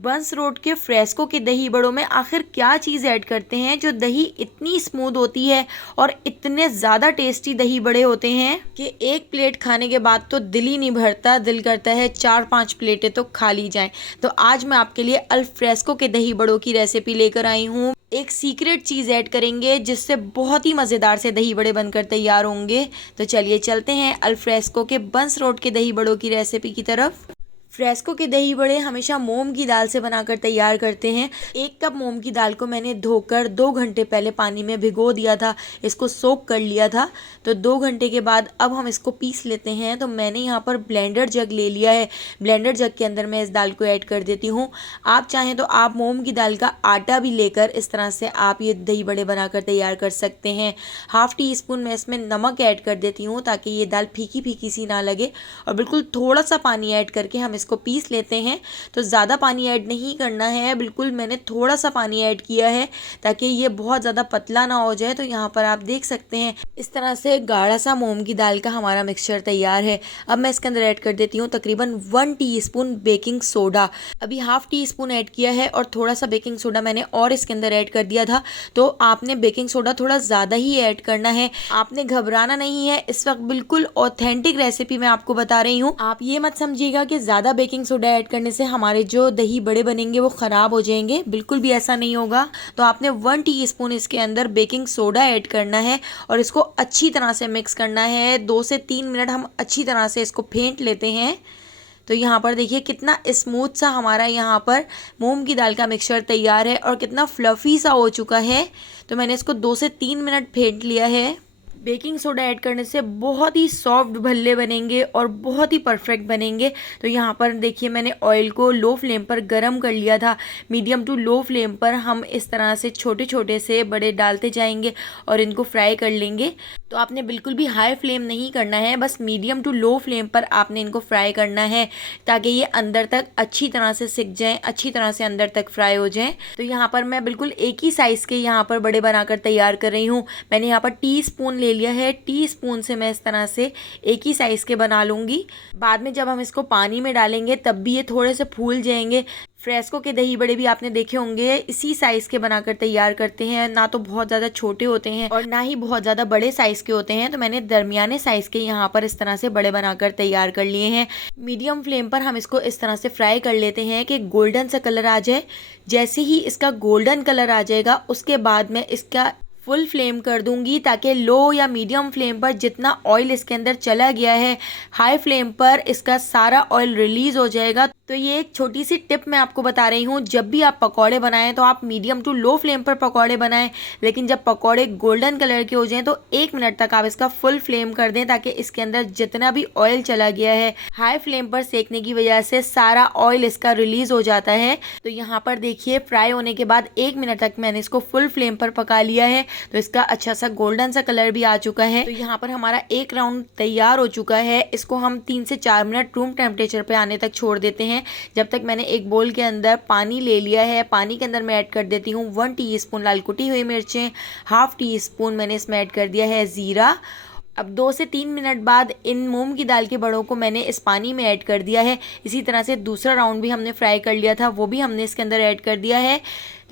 बंस road के fresco के दही बड़ों में आखिर क्या चीज़ ऐड करते हैं जो दही इतनी स्मूथ होती है और इतने ज़्यादा टेस्टी दही बड़े होते हैं कि एक प्लेट खाने के बाद तो दिल ही नहीं भरता, दिल करता है 4-5 प्लेटें तो खा ली जाएं। तो आज मैं आपके लिए अल्फ्रेस्को के दही बड़ों की रेसिपी लेकर आई हूँ। एक सीक्रेट चीज़ ऐड करेंगे जिससे बहुत ही मज़ेदार से दही बड़े बनकर तैयार होंगे। तो चलिए चलते हैं अल्फ्रेस्को के बंस रोड के दही बड़ों की रेसिपी की तरफ। फ्रेस्को के दही बड़े हमेशा मूंग की दाल से बनाकर तैयार करते हैं। 1 कप मूंग की दाल को मैंने धोकर 2 घंटे पहले पानी में भिगो दिया था, इसको सोक कर लिया था। तो 2 घंटे के बाद अब हम इसको पीस लेते हैं। तो मैंने यहाँ पर ब्लेंडर जग ले लिया है। ब्लेंडर जग के अंदर मैं इस दाल को ऐड कर देती हूँ। आप चाहें तो आप मूंग की दाल का आटा भी लेकर इस तरह से आप ये दही बड़े बनाकर तैयार कर सकते हैं। हाफ टी स्पून मैं इसमें नमक ऐड कर देती हूँ ताकि ये दाल फीकी फीकी सी ना लगे, और बिल्कुल थोड़ा सा पानी ऐड करके हम इसको पीस लेते हैं। तो ज़्यादा पानी ऐड नहीं करना है, बिल्कुल मैंने थोड़ा सा पानी ऐड किया है ताकि ये बहुत ज़्यादा पतला ना हो जाए। तो यहाँ पर आप देख सकते हैं इस तरह से गाढ़ा सा मूंग की दाल का हमारा मिक्सचर तैयार है। अब मैं इसके अंदर ऐड कर देती हूँ तकरीबन 1 टीस्पून बेकिंग सोडा। अभी हाफ टी स्पून ऐड किया है और थोड़ा सा बेकिंग सोडा मैंने और इसके अंदर ऐड कर दिया था। तो आपने बेकिंग सोडा थोड़ा ज़्यादा ही ऐड करना है, आपने घबराना नहीं है। इस वक्त बिल्कुल ऑथेंटिक रेसिपी मैं आपको बता रही हूँ। आप ये मत समझिएगा कि ज़्यादा बेकिंग सोडा ऐड करने से हमारे जो दही बड़े बनेंगे वो ख़राब हो जाएंगे, बिल्कुल भी ऐसा नहीं होगा। तो आपने 1 टीस्पून इसके अंदर बेकिंग सोडा ऐड करना है और इसको अच्छी तरह से मिक्स करना है। 2 से 3 मिनट हम अच्छी तरह से इसको फेंट लेते हैं। तो यहाँ पर देखिए कितना स्मूथ सा हमारा यहाँ पर मूंग की दाल का मिक्सचर तैयार है और कितना फ्लफ़ी सा हो चुका है। तो मैंने इसको 2 से 3 मिनट फेंट लिया है। बेकिंग सोडा ऐड करने से बहुत ही सॉफ्ट भल्ले बनेंगे और बहुत ही परफेक्ट बनेंगे। तो यहाँ पर देखिए मैंने ऑयल को लो फ्लेम पर गरम कर लिया था। मीडियम टू लो फ्लेम पर हम इस तरह से छोटे छोटे से बड़े डालते जाएंगे और इनको फ्राई कर लेंगे। तो आपने बिल्कुल भी हाई फ्लेम नहीं करना है, बस मीडियम टू लो फ्लेम पर आपने इनको फ्राई करना है ताकि ये अंदर तक अच्छी तरह से सिक जाएं, अच्छी तरह से अंदर तक फ्राई हो जाएं। तो यहाँ पर मैं बिल्कुल एक ही साइज़ के यहाँ पर बड़े बनाकर तैयार कर रही हूँ। मैंने यहाँ पर टीस्पून ले लिया है, टीस्पून से मैं इस तरह से एक ही साइज़ के बना लूँगी। बाद में जब हम इसको पानी में डालेंगे तब भी ये थोड़े से फूल जाएंगे। फ्रेस्को के दही बड़े भी आपने देखे होंगे इसी साइज़ के बनाकर तैयार करते हैं, ना तो बहुत ज़्यादा छोटे होते हैं और ना ही बहुत ज़्यादा बड़े साइज़ के होते हैं। तो मैंने दरमियाने साइज़ के यहाँ पर इस तरह से बड़े बनाकर तैयार कर लिए हैं। मीडियम फ्लेम पर हम इसको इस तरह से फ्राई कर लेते हैं कि गोल्डन सा कलर आ जाए। जैसे ही इसका गोल्डन कलर आ जाएगा उसके बाद मैं इसका फुल फ्लेम कर दूंगी ताकि लो या मीडियम फ्लेम पर जितना ऑयल इसके अंदर चला गया है, हाई फ्लेम पर इसका सारा ऑयल रिलीज़ हो जाएगा। तो ये एक छोटी सी टिप मैं आपको बता रही हूँ, जब भी आप पकौड़े बनाएं तो आप मीडियम टू लो फ्लेम पर पकौड़े बनाएं, लेकिन जब पकौड़े गोल्डन कलर के हो जाएं तो 1 मिनट तक आप इसका फुल फ्लेम कर दें ताकि इसके अंदर जितना भी ऑयल चला गया है हाई फ्लेम पर सेकने की वजह से सारा ऑयल इसका रिलीज़ हो जाता है। तो यहाँ पर देखिए फ्राई होने के बाद 1 मिनट तक मैंने इसको फुल फ्लेम पर पका लिया है। तो इसका अच्छा सा गोल्डन सा कलर भी आ चुका है। तो यहाँ पर हमारा एक राउंड तैयार हो चुका है। इसको हम 3 से 4 मिनट रूम टेम्परेचर पे आने तक छोड़ देते हैं। जब तक मैंने एक बोल के अंदर पानी ले लिया है, पानी के अंदर मैं ऐड कर देती हूँ 1 टीस्पून लाल कुटी हुई मिर्चें, हाफ टी स्पून मैंने इसमें ऐड कर दिया है ज़ीरा। अब 2 से 3 मिनट बाद इन मूंग की दाल के बड़ों को मैंने इस पानी में ऐड कर दिया है। इसी तरह से दूसरा राउंड भी हमने फ्राई कर लिया था, वो भी हमने इसके अंदर ऐड कर दिया है।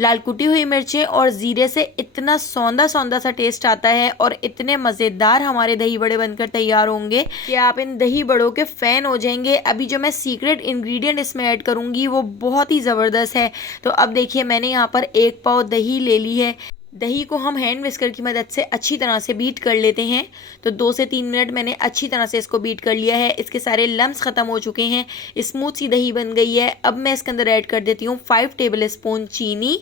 लाल कुटी हुई मिर्चें और ज़ीरे से इतना सौंधा सौंधा सा टेस्ट आता है और इतने मज़ेदार हमारे दही बड़े बनकर तैयार होंगे कि आप इन दही बड़ों के फ़ैन हो जाएंगे। अभी जो मैं सीक्रेट इंग्रेडिएंट इसमें ऐड करूँगी वो बहुत ही ज़बरदस्त है। तो अब देखिए मैंने यहाँ पर 1 पाव दही ले ली है। दही को हम हैंड विस्कर की मदद से अच्छी तरह से बीट कर लेते हैं। तो 2 से 3 मिनट मैंने अच्छी तरह से इसको बीट कर लिया है। इसके सारे लम्स ख़त्म हो चुके हैं, स्मूथ सी दही बन गई है। अब मैं इसके अंदर ऐड कर देती हूँ 5 टेबल स्पून चीनी।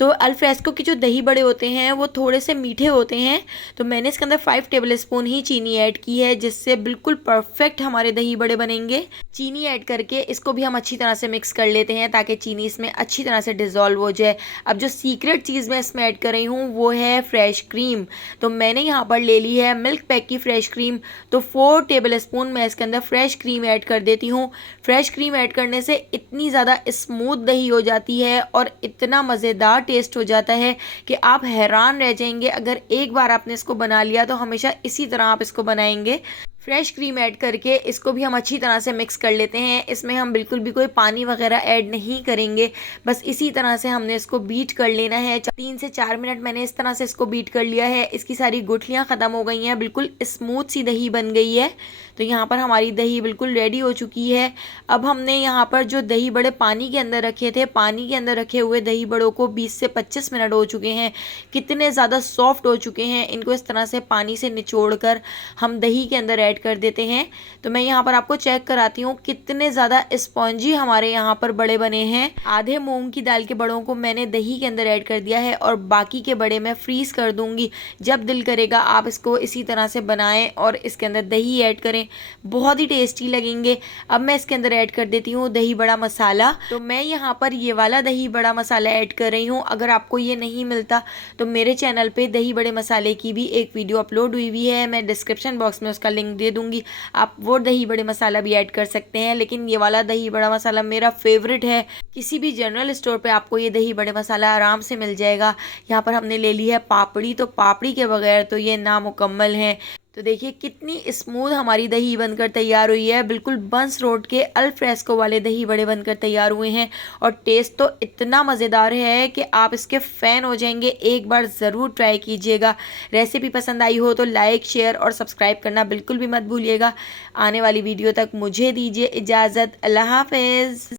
तो अल्फ्रेस्को के जो दही बड़े होते हैं वो थोड़े से मीठे होते हैं, तो मैंने इसके अंदर 5 टेबल स्पून ही चीनी ऐड की है, जिससे बिल्कुल परफेक्ट हमारे दही बड़े बनेंगे। चीनी ऐड करके इसको भी हम अच्छी तरह से मिक्स कर लेते हैं ताकि चीनी इसमें अच्छी तरह से डिज़ोल्व हो जाए। अब जो सीक्रेट चीज़ मैं इसमें ऐड कर रही हूँ वो है फ्रेश क्रीम। तो मैंने यहाँ पर ले ली है मिल्क पैक की फ्रेश क्रीम। तो 4 टेबल स्पून मैं इसके अंदर फ्रेश क्रीम ऐड कर देती हूँ। फ्रेश क्रीम ऐड करने से इतनी ज़्यादा स्मूथ दही हो जाती है और इतना मज़ेदार टेस्ट हो जाता है कि आप हैरान रह जाएंगे। अगर एक बार आपने इसको बना लिया तो हमेशा इसी तरह आप इसको बनाएंगे। फ्रेश क्रीम ऐड करके इसको भी हम अच्छी तरह से मिक्स कर लेते हैं। इसमें हम बिल्कुल भी कोई पानी वगैरह ऐड नहीं करेंगे, बस इसी तरह से हमने इसको बीट कर लेना है। 3 से 4 मिनट मैंने इस तरह से इसको बीट कर लिया है। इसकी सारी गुठलियाँ ख़त्म हो गई हैं, बिल्कुल स्मूथ सी दही बन गई है। तो यहाँ पर हमारी दही बिल्कुल रेडी हो चुकी है। अब हमने यहाँ पर जो दही बड़े पानी के अंदर रखे थे, पानी के अंदर रखे हुए दही बड़ों को 20 से 25 मिनट हो चुके हैं। कितने ज़्यादा सॉफ्ट हो चुके हैं। इनको इस तरह से पानी से निचोड़ कर हम दही के अंदर ऐड कर देते हैं। तो मैं यहाँ पर आपको चेक कराती हूँ कितने ज़्यादा स्पॉन्जी हमारे यहाँ पर बड़े बने हैं। आधे मूंग की दाल के बड़ों को मैंने दही के अंदर ऐड कर दिया है और बाकी के बड़े मैं फ्रीज़ कर दूँगी। जब दिल करेगा आप इसको इसी तरह से बनाएं और इसके अंदर दही ऐड करें, बहुत ही टेस्टी लगेंगे। अब मैं इसके अंदर ऐड कर देती हूँ दही बड़ा मसाला। तो मैं यहाँ पर ये वाला दही बड़ा मसाला ऐड कर रही हूँ। अगर आपको ये नहीं मिलता तो मेरे चैनल पे दही बड़े मसाले की भी एक वीडियो अपलोड हुई हुई है, मैं डिस्क्रिप्शन बॉक्स में उसका लिंक दे दूँगी, आप वो दही बड़े मसाला भी ऐड कर सकते हैं। लेकिन ये वाला दही बड़ा मसाला मेरा फेवरेट है। किसी भी जनरल स्टोर पे आपको ये दही बड़े मसाला आराम से मिल जाएगा। यहाँ पर हमने ले ली है पापड़ी, तो पापड़ी के बगैर तो ये नामुकम्मल है। तो देखिए कितनी स्मूथ हमारी दही बनकर तैयार हुई है। बिल्कुल बंस रोड के अल्फ्रेस्को वाले दही बड़े बनकर तैयार हुए हैं और टेस्ट तो इतना मज़ेदार है कि आप इसके फ़ैन हो जाएंगे। एक बार ज़रूर ट्राई कीजिएगा। रेसिपी पसंद आई हो तो लाइक, शेयर और सब्सक्राइब करना बिल्कुल भी मत भूलिएगा। आने वाली वीडियो तक मुझे दीजिए इजाज़त। अल्लाह हाफ़िज़।